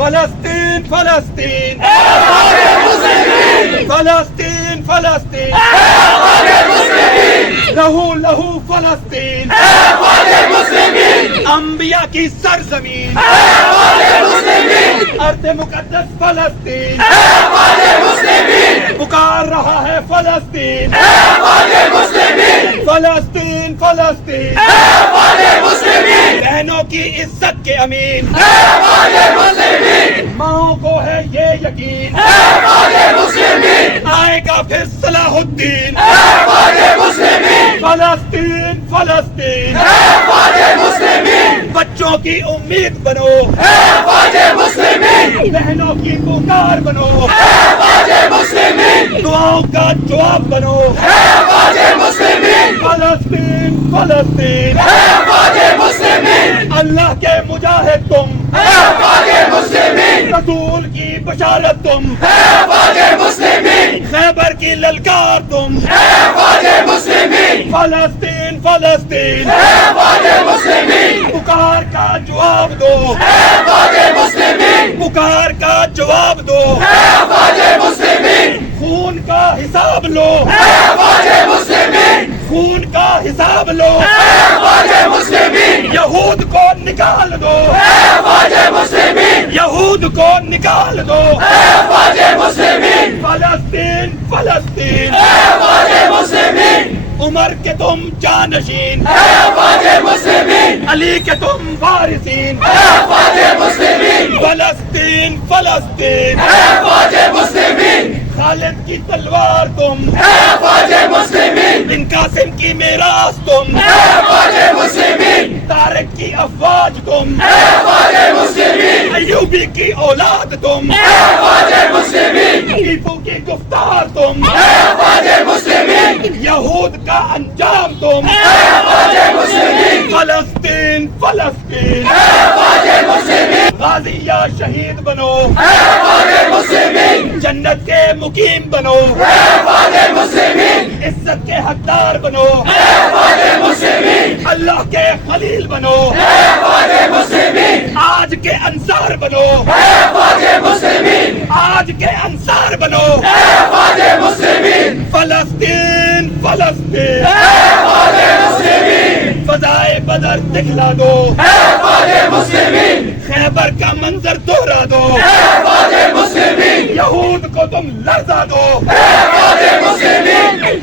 فلسطین فلسطین فلسطین فلسطین لہو لہو فلسطین انبیاء کی سرزمین ارض مقدس فلسطین پکار رہا ہے فلسطین فلسطین فلسطین بہنوں کی عزت کے امین ماؤں کو ہے یہ یقین آئے گا پھر صلاح الدین فلسطین فلسطین بچوں کی امید بنو بہنوں کی پکار بنو دعاؤں کا جواب بنو فلسطین فلسطین اللہ کے مجاہد تم رسول کی بشارت تم خیبر کی للکار تم فلسطین فلسطین پکار کا جواب دو پکار کا جواب دو خون کا حساب لو خون کا حساب لو یہود کو نکال دو یہود کو نکال دو فلسطین فلسطین عمر کے تم جانشین علی کے تم وارثین فلسطین فلسطین خالد کی تلوار تم بن قاسم کی میراث تم طارق کی افواج تم ایوبی کی اولاد تم ٹیپو کی گفتار تم یہود کا انجام تم فلسطین فلسطین غازی یا شہید بنو جنت کے مقیم بنو عزت کے حقدار بنو اللہ کے خلیل بنو آج کے انصار بنو آج کے انصار بنو فلسطین فلسطین فضائے بدر دکھلا دو خیبر کا منظر دوہرا دو یہود کو تم لرزا دو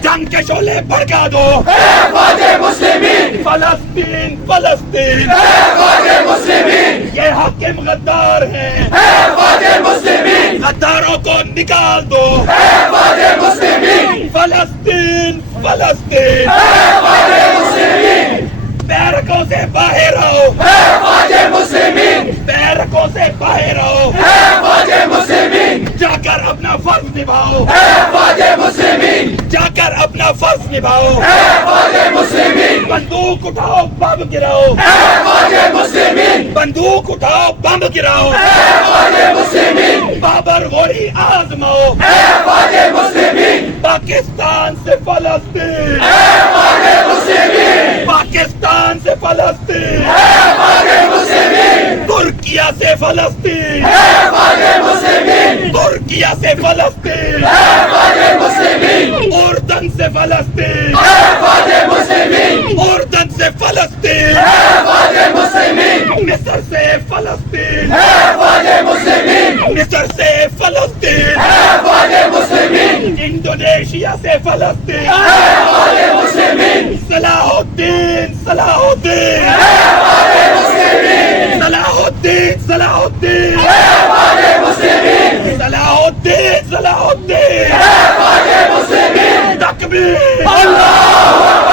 جنگ کے شعلے بھڑکا دو فلسطین فلسطین یہ حاکم غدار ہیں غداروں کو نکال دو فلسطین فلسطین بیرکوں سے باہر آؤ بیرکوں سے باہر آؤ جا کر اپنا فرض نبھاؤ جا کر اپنا فرض نبھاؤ بندوق اٹھاؤ بم گراؤ بندوق اٹھاؤ بم گراؤ بابر غوری آزماؤ پاکستان سے فلسطین پاکستان سے فلسطین ترکیہ سے فلسطین ترکیہ سے فلسطین اردن سے فلسطین اردن سے فلسطین مصر سے فلسطین مصر سے فلسطین انڈونیشیا سے فلسطین صلاح الدین صلاح الدین صلاح الدین صلاح الدین صلاح الدین صلاح الدین تکبیر اللہ